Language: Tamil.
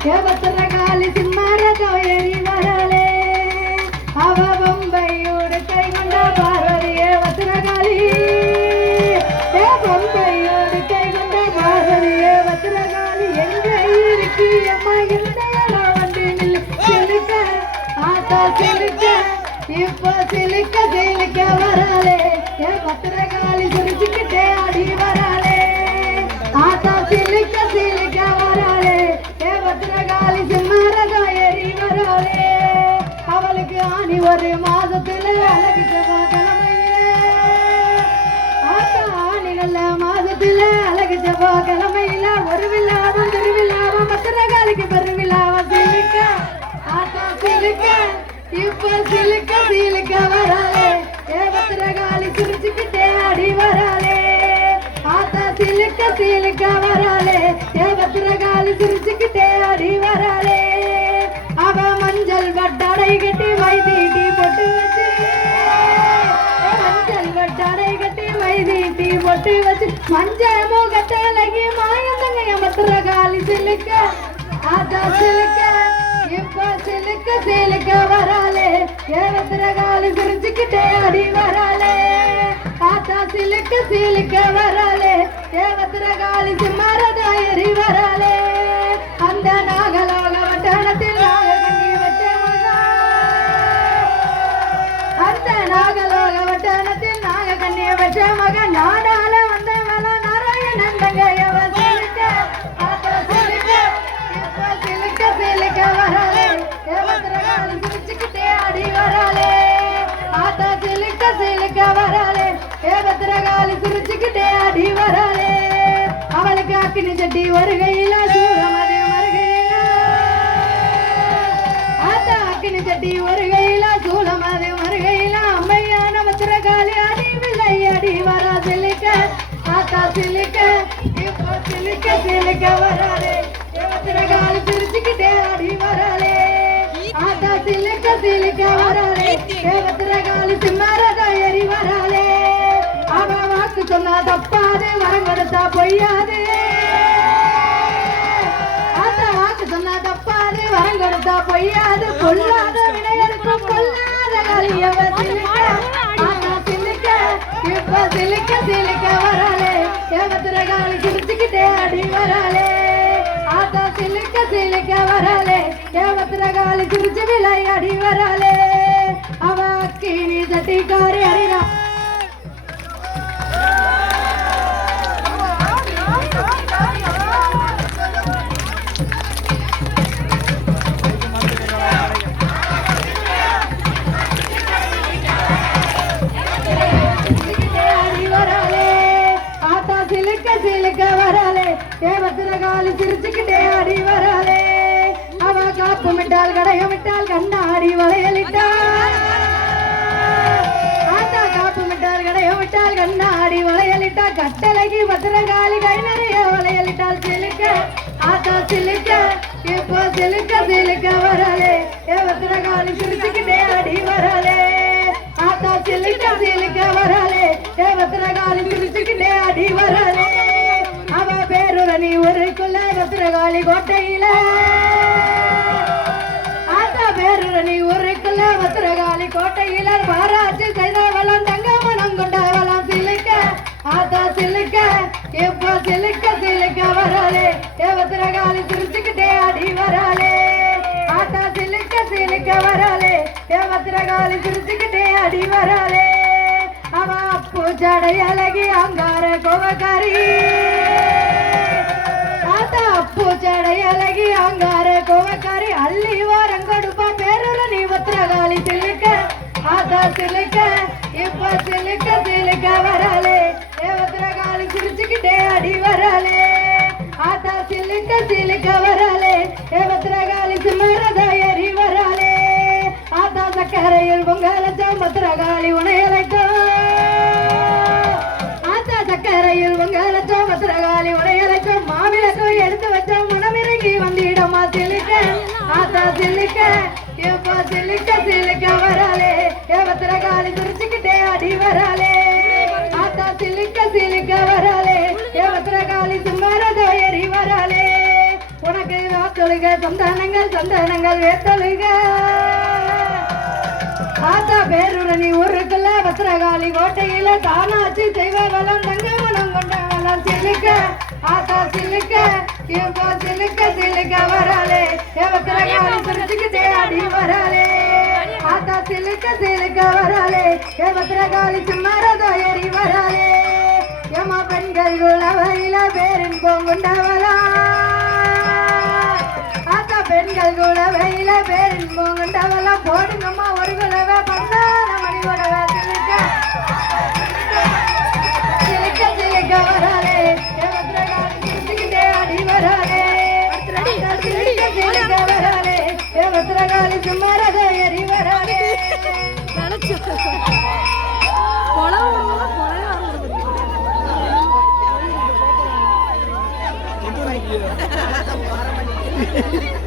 பத்திரகாளி சிம்மரதோ ஏறி வராளே அவ பொம்பையோடு கை கொண்ட பார்வதியே பத்திரகாளி பொம்பையோடு கை கொண்ட பார்வதியே பத்திரகாளி எங்க இருக்கி அம்மா இந்த வந்து நில்லு சிலுக்க ஆத்தா சிலுக்க இப்போ சிலுக்க சிலுக்க வராளே பத்திரகாளி சிரிச்சுக்கிட்டே ஆடி வராளே ஆத்தா சிலுக்க சிலுக்க வராளே பத்திரகாளி சிம்மரதோ ஏறி வராளே அவளுக்கு ஆணி ஒரு மாதத்துல அழகு செவ்வாய்க்கிழமையிலே ஆத்தா ஆணி நல்ல மாதத்துல அழகு செவ்வாய்க்கிழமையில ஒரு விழாவும் திருவிழாவும் பத்திரகாளிக்கு பெருவிழாவும் சிலுக்க ஆத்தா சிலுக்க இப்ப சிலுக்க சிலுக்க வராளே பத்திரகாளி சிரிச்சுக்கிட்டே ஆடி வராளே ஆத்தா சிலுக்க சிலுக்க வராளே பத்திரகாளி சிரிச்சுக்கிட்டே ஆடி வராளே அவ மஞ்சள் வட்டடை கட்டி வைதீட்டி பொட்டு வச்சு மஞ்சள் வட்டடை கட்டி வைதீட்டி பொட்டு வச்சு மஞ்சள் முகத்தலகி மாயம் தங்கைய பத்திரகாளி சிலுக்க ஆத்தா சிலுக்க இப்ப சிலுக்க சிலுக்க வராளே பத்திரகாளி சிரிச்சுக்கிட்டே ஆடி வராளே ஆத்தா சிலுக்க சிலுக்க வராளே பத்திரகாளி சிம்மரதோ ஏறி வராளே அந்த நாகலோக வட்டணத்தில் நாகக்கண்ணி வச்ச மகா அந்த நாகலோக வட்டணத்தில் நாகக்கண்ணி வச்ச மகன் நாடால வந்த மல நாராயணன் தங்கையவ சிலுக்க ஆத்தா சிலுக்க இப்ப சிலுக்க சிலுக்க வராளே பத்திரகாளி சிரிச்சுக்கிட்டே ஆடி வராளே ஆத்தா சிலுக்க சிலுக்க வராளே பத்திரகாளி சிரிச்சுக்கிட்டே ஆடி வராளே அவளுக்கு அக்கினி சட்டி வருகையில சூரமது மருகையில ஆத்தா அக்கினி சட்டி வருகையில சூலமது மருகையில அம்மையான பத்திரகாளி அடி வில்லை அடி வரா சிலுக்க ஆத்தா சிலுக்க இப்போ சிலுக்க சிலுக்க வராளே பத்திரகாளி சிரிச்சுக்கிட்டே ஆடி வராளே ஆத்தா சிலுக்க சிலுக்க வராளே பத்திரகாளி சிம்மரதோ ஏறி வராளே அவ வாக்கு சொன்னா தப்பாது வரம் கொடுத்தா பொய்யாது ஆத்தா வாக்கு சொன்னா தப்பாது வரம் கொடுத்தா பொய்யாது கொல்லாத வினையருக்கும் கொல்லாத காளியவ சிலுக்க ஆத்தா சிலுக்க இப்ப சிலுக்க சிலுக்க வராளே பத்திரகாளி சிரிச்சுக்கிட்டே ஆடி வராளே ஆத்தா சிலுக்க சிலுக்க வராளே பத்திரகாளி சிரிச்சு விளையாடி வராளே அவ அக்கினி சட்டிக்காரி அடிரா சிலுக்க வராளே பத்திரகாளி சிரிச்சுக்கிட்டே ஆடி வராளே அவ காப்பு மிட்டால் கடையமிட்டால் கண்ணாடி வளையலிட்டாள் ஆத்தா காப்பு மிட்டால் கடையமிட்டால் கண்ணாடி வளையலிட்டாள் கட்டளைக்கு பத்திரகாளி கை நிறைய வளையலிட்டால் சிலுக்க ஆத்தா சிலுக்க இப்போ சிலுக்க சிலுக்க வராளே பத்திரகாளி சிரிச்சுக்கிட்டே ஆடி வராளே ஆத்தா சிலுக்க சிலுக்க வராளே பத்திரகாளி சிரிச்சுக்கிட்டே ஆடி வராளே அவ பேருரணி ஊருக்குள்ள பத்திரகாளி கோட்டையில ஆத்தா பேருரணி ஊருக்குள்ள பத்திரகாளி கோட்டையில பாராட்டு செய்தவளம் தங்க மனம் கொண்டவளம் சிலுக்க ஆத்தா சிலுக்க இப்போ சிலுக்க சிலுக்க வராளே பத்திரகாளி சிரிச்சுக்கிட்டே ஆடி வராளே ஆத்தா சிலுக்க சிலுக்க வராளே பத்திரகாளி சிரிச்சுக்கிட்டே ஆடி வராளே அவ அப்பு ஜடை அழகி அங்கார கோவக்காரி ஆத்தா அப்பு ஜடை அழகி அங்கார கோவக்காரி அள்ளி வாரம் கொடுப்பா பேருல நீ பத்திரகாளி சிலுக்க ஆத்தா சிலுக்க இப்ப சிலுக்க சிலுக்க வராளே பத்திரகாளி சிரிச்சுக்கிட்டே அடி வராளே ஆத்தா சிலுக்க சிலுக்க வராளே பத்திரகாளி சிம்மரதோ ஏறி வராளே ஆத்தா சக்கரையில் பொங்கலச்சம் பத்திரகாளி உனையலைச்சோ ஆத்தா சக்கரையில் பொங்கலச்சம் பத்திரகாளி உனையலைச்சம் மாவிளக்கம் எடுத்து வச்ச மனமிறங்கி வந்திடமா சிலுக்க ஆத்தா சிலுக்க இப்ப சிலுக்க சிலுக்க வராளே பத்திரகாளி சிரிச்சுக்கிட்டே அடி வராளே ஆத்தா சிலுக்க சிலுக்க வராளே பத்திரகாளி சிம்மரதோ ஏறி வராளே உனக்கு காத்தொழுக சந்தானங்கள் சந்தானங்கள் வேத்தொழுக ஆத்தா பேருரணி ஊருக்குள்ள பத்திரகாளி கோட்டையில தானாச்சு செய்வவளம் தங்கமனம் கொண்டவளம் சிலுக்க ஆத்தா சிலுக்க இப்போ சிலுக்க சிலுக்க வராளே பத்திரகாளி திருச்சிக்கு தேடி வராளே ஆத்தா சிலுக்க சிலுக்க வராளே பத்திரகாளி சும்மாரதோ ஏறி வராளே ஏமா பெண்கள் குலவையில பேரின் போங்குண்டவளா ஆத்தா பெண்கள் குலவையில பேரின் போங்குண்டவளா போடுங்கம்மா ஒரு குலவை பந்தான மணி குலவை சிலுக்க சிலுக்க சிலுக்க வராளே பத்திரகாளி திருச்சிக்கிட்டே அடி வராளே சிலுக்க சிலுக்க வராளே பத்திரகாளி சும்மாரத எரி வராளே Yeah.